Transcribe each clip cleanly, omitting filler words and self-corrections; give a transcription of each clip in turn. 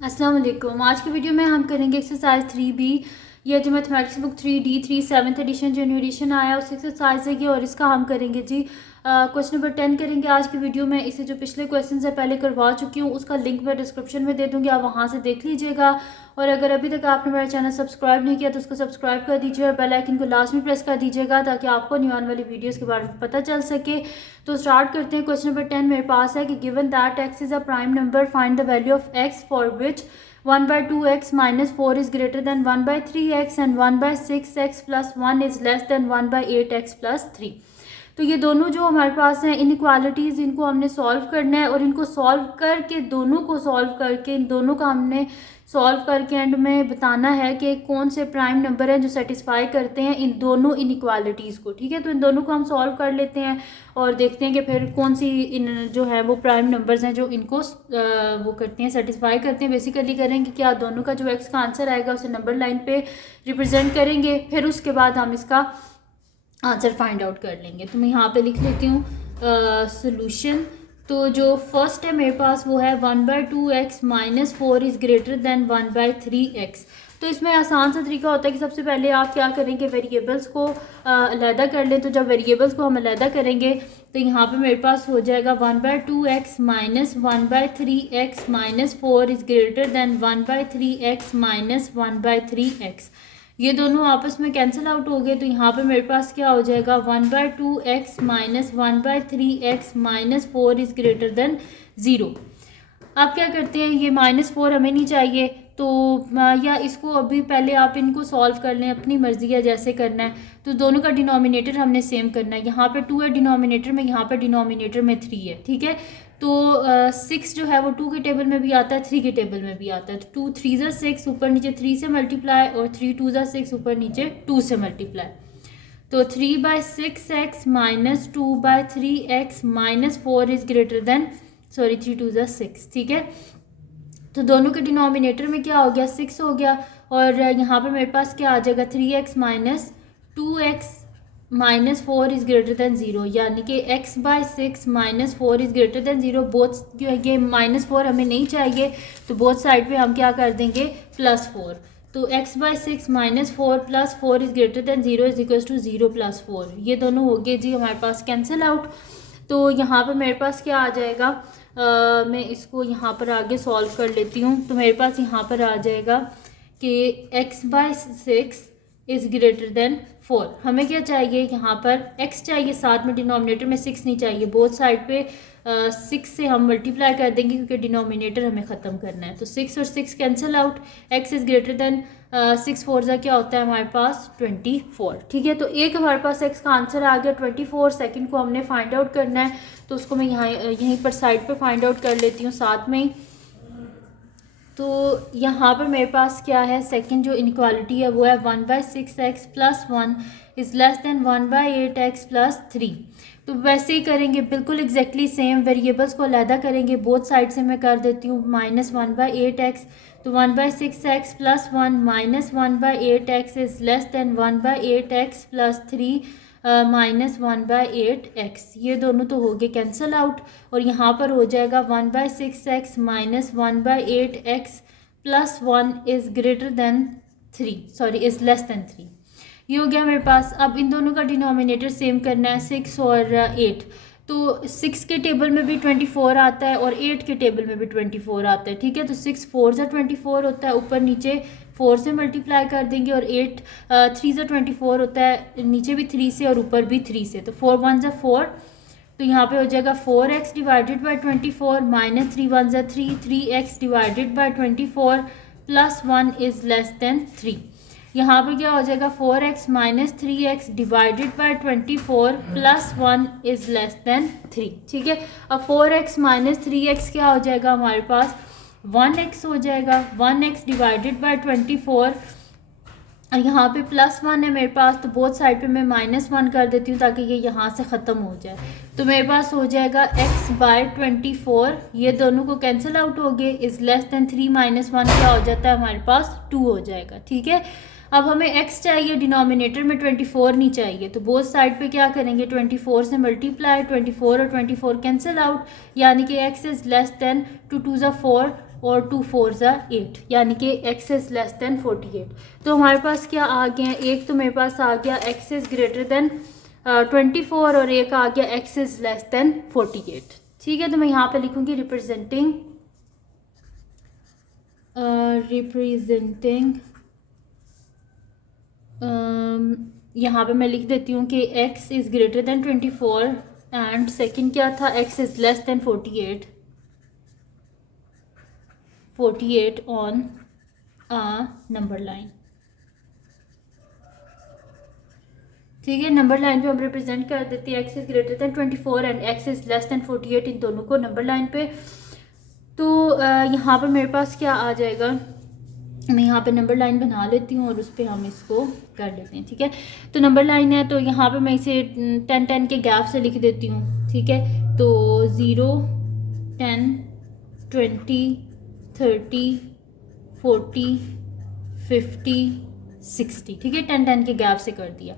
अस्सलाम वालेकुम। आज की वीडियो में हम करेंगे एक्सरसाइज 3B। ये जो mathematics book 3D 3 7th edition जो न्यू एडिशन आया उस एक्सरसाइज है ये, और इसका हम करेंगे जी क्वेश्चन नंबर 10 करेंगे आज की वीडियो में। इसे जो पिछले क्वेश्चन है पहले करवा चुकी हूँ, उसका लिंक मैं डिस्क्रिप्शन में दे दूँगी, आप वहाँ से देख लीजिएगा। और अगर अभी तक आपने मेरा चैनल सब्सक्राइब नहीं किया तो उसको सब्सक्राइब कर दीजिए और बेल आइकन को लास्ट में प्रेस कर दीजिएगा ताकि आपको न्यू आने वाली वीडियोज़ के बारे में पता चल सके। तो स्टार्ट करते हैं। क्वेश्चन नंबर 10 मेरे पास है कि given that x is a prime number, find the value of x for which 1/2x minus 4 is greater than 1/3x and 1/6x plus 1 is less than 1/8x plus 3। तो ये दोनों जो हमारे पास हैं इनइक्वालिटीज़, इनको हमने सॉल्व करना है और इनको सॉल्व करके दोनों को सॉल्व करके इन दोनों का हमने सॉल्व करके एंड में बताना है कि कौन से प्राइम नंबर हैं जो सेटिस्फाई करते हैं इन दोनों इनइक्वालिटीज़ को। ठीक है, तो इन दोनों को हम सॉल्व कर लेते हैं और देखते हैं कि फिर कौन सी इन जो है वो प्राइम नंबर्स हैं जो इनको वो करते हैं, सेटिस्फाई करते हैं। बेसिकली करेंगे क्या, दोनों का जो एक्स का आंसर आएगा उसे नंबर लाइन पे रिप्रेजेंट करेंगे, फिर उसके बाद हम इसका आंसर फाइंड आउट कर लेंगे। तो मैं यहाँ पे लिख लेती हूँ सोल्यूशन। तो जो फर्स्ट है मेरे पास वो है 1/2x minus 4 is greater than 1/3x। तो इसमें आसान सा तरीका होता है कि सबसे पहले आप क्या करेंगे, वेरिएबल्स को अलहदा कर लें। तो जब वेरिएबल्स को हम अलहदा करेंगे तो यहाँ पे मेरे पास हो जाएगा 1/2x minus 1/3x minus 4 is greater than 1/3x minus 1/3x। ये दोनों आपस में कैंसिल आउट हो गए। तो यहाँ पे मेरे पास क्या हो जाएगा 1/2x minus 1/3x minus 4 is greater than 0। आप क्या करते हैं, ये -4 हमें नहीं चाहिए तो या इसको अभी पहले आप इनको सॉल्व कर लें, अपनी मर्ज़ी है जैसे करना है। तो दोनों का डिनोमिनेटर हमने सेम करना है। यहाँ पे 2 है डिनोमिनेटर में, यहाँ पे डिनोमिनेटर में 3 है। ठीक है, तो 6 जो है वो 2 के टेबल में भी आता है, 3 के टेबल में भी आता है। तो 2 3 ज़ा 6 ऊपर नीचे 3 से मल्टीप्लाई और 3 2 ज़ा 6 ऊपर नीचे 2 से मल्टीप्लाई। तो 3/6x minus 2/3x minus 4 is greater than 3 2 ज़ा 6। ठीक है, तो दोनों के डिनोमिनेटर में क्या हो गया 6 हो गया और यहाँ पे मेरे पास क्या आ जाएगा 3x minus 2x minus 4 is greater than 0, यानी कि x/6 minus 4 is greater than 0। Both ये -4 हमें नहीं चाहिए तो बोथ साइड पे हम क्या कर देंगे +4। तो x/6 minus 4 plus 4 is greater than 0 is equals to 0 + 4। ये दोनों हो गए जी हमारे पास कैंसिल आउट। तो यहाँ पर मेरे पास क्या आ जाएगा, मैं इसको यहाँ पर आगे सॉल्व कर लेती हूँ। तो मेरे पास यहाँ पर आ जाएगा कि x/6 इज़ ग्रेटर देन 4। हमें क्या चाहिए, यहाँ पर x चाहिए, साथ में डिनोमिनेटर में 6 नहीं चाहिए। बोथ साइड पे 6 से हम मल्टीप्लाई कर देंगे क्योंकि डिनोमिनेटर हमें ख़त्म करना है। तो 6 और 6 cancel out, x is greater than 6 4 ज़ा क्या होता है हमारे पास 24। ठीक है, तो एक हमारे पास x का आंसर आ गया 24। सेकंड को हमने फाइंड आउट करना है तो उसको मैं यहाँ यहीं पर साइड पे फाइंड आउट कर लेती हूँ साथ में ही। तो यहाँ पर मेरे पास क्या है, सेकंड जो इनक्वालिटी है वो है 1/6x plus 1 is less than 1/8x plus 3। तो वैसे ही करेंगे, बिल्कुल एग्जैक्टली सेम। वेरिएबल्स को अलहदा करेंगे, बोथ साइड से मैं कर देती हूँ -1/8x। तो 1/6x plus 1 minus 1/8x is less than 1/8x plus 3 -1/8x। ये दोनों तो हो गए कैंसिल आउट और यहाँ पर हो जाएगा 1/6x minus 1/8x plus 1 is greater than 3 is less than 3। ये हो गया मेरे पास। अब इन दोनों का डिनोमिनेटर सेम करना है, 6 और 8। तो 6 के टेबल में भी 24 आता है और 8 के टेबल में भी 24 आता है। ठीक है, तो 6 4 ज़ा 24 होता है, ऊपर नीचे 4 से मल्टीप्लाई कर देंगे और 8 3 ज़ा 24 होता है, नीचे भी 3 से और ऊपर भी 3 से। तो 4 1 ज़ा 4, तो यहाँ पे हो जाएगा 4x डिवाइडेड बाई 24 माइनस 3 1 ज़ा 3 3x divided by 24 plus 1 is less than 3। यहाँ पर क्या हो जाएगा 4x minus 3x divided by 24 plus 1 is less than 3। ठीक है, अब 4x माइनस 3x क्या हो जाएगा हमारे पास 1x हो जाएगा। 1x डिवाइडेड बाई 24 और यहाँ पे +1 है मेरे पास, तो बोथ साइड पे मैं -1 कर देती हूँ ताकि ये यहाँ से ख़त्म हो जाए। तो मेरे पास हो जाएगा x/24। ये दोनों को कैंसिल आउट हो गए, इज़ लेस देन 3 -1 क्या हो जाता है हमारे पास 2 हो जाएगा। ठीक है, अब हमें x चाहिए, डिनोमिनेटर में 24 नहीं चाहिए। तो बोथ साइड पे क्या करेंगे 24 से मल्टीप्लाई, 24 और 24 कैंसिल आउट, यानी कि x इज़ लेस देन 2 2 ज़ा 4 और 2 4 8, यानी कि x इज़ लेस दैन 48। तो हमारे पास क्या आ गया है, एक तो मेरे पास आ गया x इज़ ग्रेटर दैन 24 और एक आ गया x इज़ लेस दैन 48। ठीक है, तो मैं यहाँ पे लिखूँगी रिप्रेजेंटिंग यहाँ पे मैं लिख देती हूँ कि x is greater then 24 and second क्या था, x is less than 48 on number line. ठीक है, नंबर लाइन पे हम रिप्रेजेंट कर देते हैं x is greater then 24 and x is less than 48, इन दोनों को नंबर लाइन पे। तो यहाँ पर मेरे पास क्या आ जाएगा, मैं यहाँ पे नंबर लाइन बना लेती हूँ और उस पर हम इसको कर लेते हैं। ठीक है, तो नंबर लाइन है, तो यहाँ पे मैं इसे 10 10 के गैप से लिख देती हूँ। ठीक है, तो 0 10 20 30 40 50 60। ठीक है, 10 10 के गैप से कर दिया।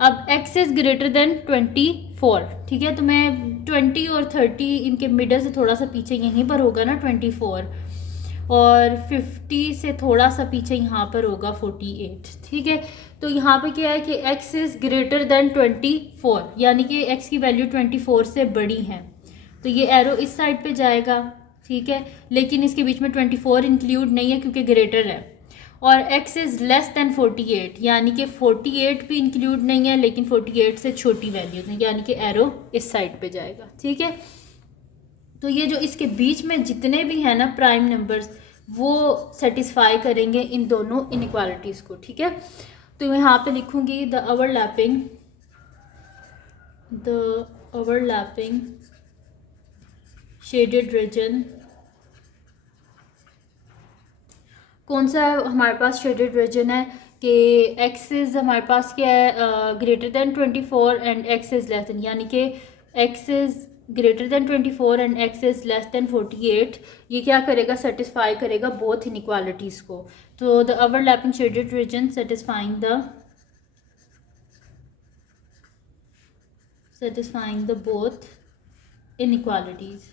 अब x इज़ ग्रेटर देन 24। ठीक है, तो मैं 20 और 30 इनके मिडल से थोड़ा सा पीछे यहीं पर होगा ना 24, और 50 से थोड़ा सा पीछे यहाँ पर होगा 48। ठीक है, तो यहाँ पे क्या है कि x इज़ ग्रेटर देन 24, यानी कि x की वैल्यू 24 से बड़ी है, तो ये एरो इस साइड पे जाएगा। ठीक है, लेकिन इसके बीच में 24 इंक्लूड नहीं है क्योंकि ग्रेटर है। और x इज़ लेस दैन 48, यानी कि 48 भी इंक्लूड नहीं है लेकिन 48 से छोटी वैल्यू है, यानी कि एरो इस साइड पे जाएगा। ठीक है, तो ये जो इसके बीच में जितने भी हैं ना प्राइम नंबर्स, वो सेटिस्फाई करेंगे इन दोनों इनइक्वालिटीज़ को। ठीक है, तो मैं यहाँ पे लिखूँगी द ओवरलैपिंग शेडेड रीजन। कौन सा है हमारे पास शेडेड रीजन है कि x इज़ हमारे पास क्या है, greater than 24 and x is less than, यानी कि x is greater then 24 and x is less than 48। ये क्या करेगा, सेटिस्फाई करेगा बोथ इनइक्वालिटीज़ को। तो the overlapping shaded region satisfying the both inequalities.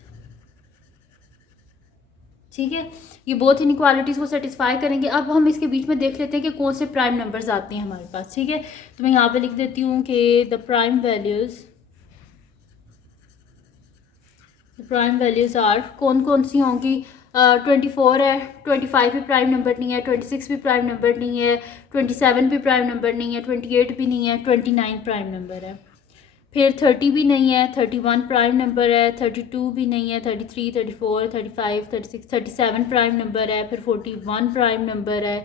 ठीक है, ये बोथ इनइक्वालिटीज़ को सेटिस्फाई करेंगे। अब हम इसके बीच में देख लेते हैं कि कौन से प्राइम नंबर्स आते हैं हमारे पास। ठीक है, तो मैं यहाँ पे लिख देती हूँ कि द प्राइम वैल्यूज़ आर, कौन कौन सी होंगी, 24 है, 25 भी प्राइम नंबर नहीं है, 26 भी प्राइम नंबर नहीं है, 27 भी प्राइम नंबर नहीं है, 28 भी नहीं है, 29 प्राइम नंबर है, फिर 30 भी नहीं है, 31 प्राइम नंबर है, 32 भी नहीं है, 33 34 35 36 37 प्राइम नंबर है, फिर 41 प्राइम नंबर है,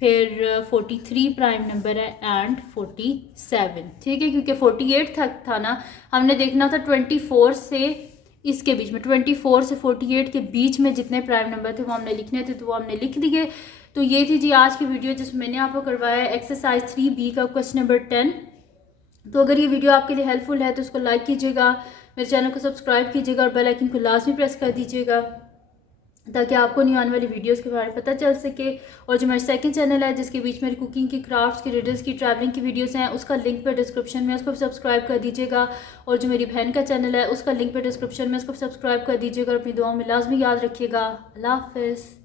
फिर 43 प्राइम नंबर है एंड 47। ठीक है, क्योंकि 48 तक था ना, हमने देखना था 24 से इसके बीच में, 24 से 48 के बीच में जितने प्राइम नंबर थे वो हमने लिखने थे, तो वो हमने लिख दिए। तो ये थी जी आज की वीडियो जिसमें मैंने आपको करवाया एक्सरसाइज 3B का क्वेश्चन नंबर 10। तो अगर ये वीडियो आपके लिए हेल्पफुल है तो उसको लाइक कीजिएगा, मेरे चैनल को सब्सक्राइब कीजिएगा और बेल आइकन को लाजमी प्रेस कर दीजिएगा ताकि आपको न्यू आने वाली वीडियोस के बारे में पता चल सके। और जो मेरा सेकंड चैनल है जिसके बीच में कुकिंग की, क्राफ्ट्स की, रिडल्स की, ट्रैवलिंग की वीडियोस हैं, उसका लिंक पे डिस्क्रिप्शन में, उसको भी सब्सक्राइब कर दीजिएगा। और जो मेरी बहन का चैनल है उसका लिंक पे डिस्क्रिप्शन में, उसको भी सब्सक्राइब कर दीजिएगा। और अपनी दुआओं में लाजमी याद रखिएगा। अल्लाह हाफ़िज़।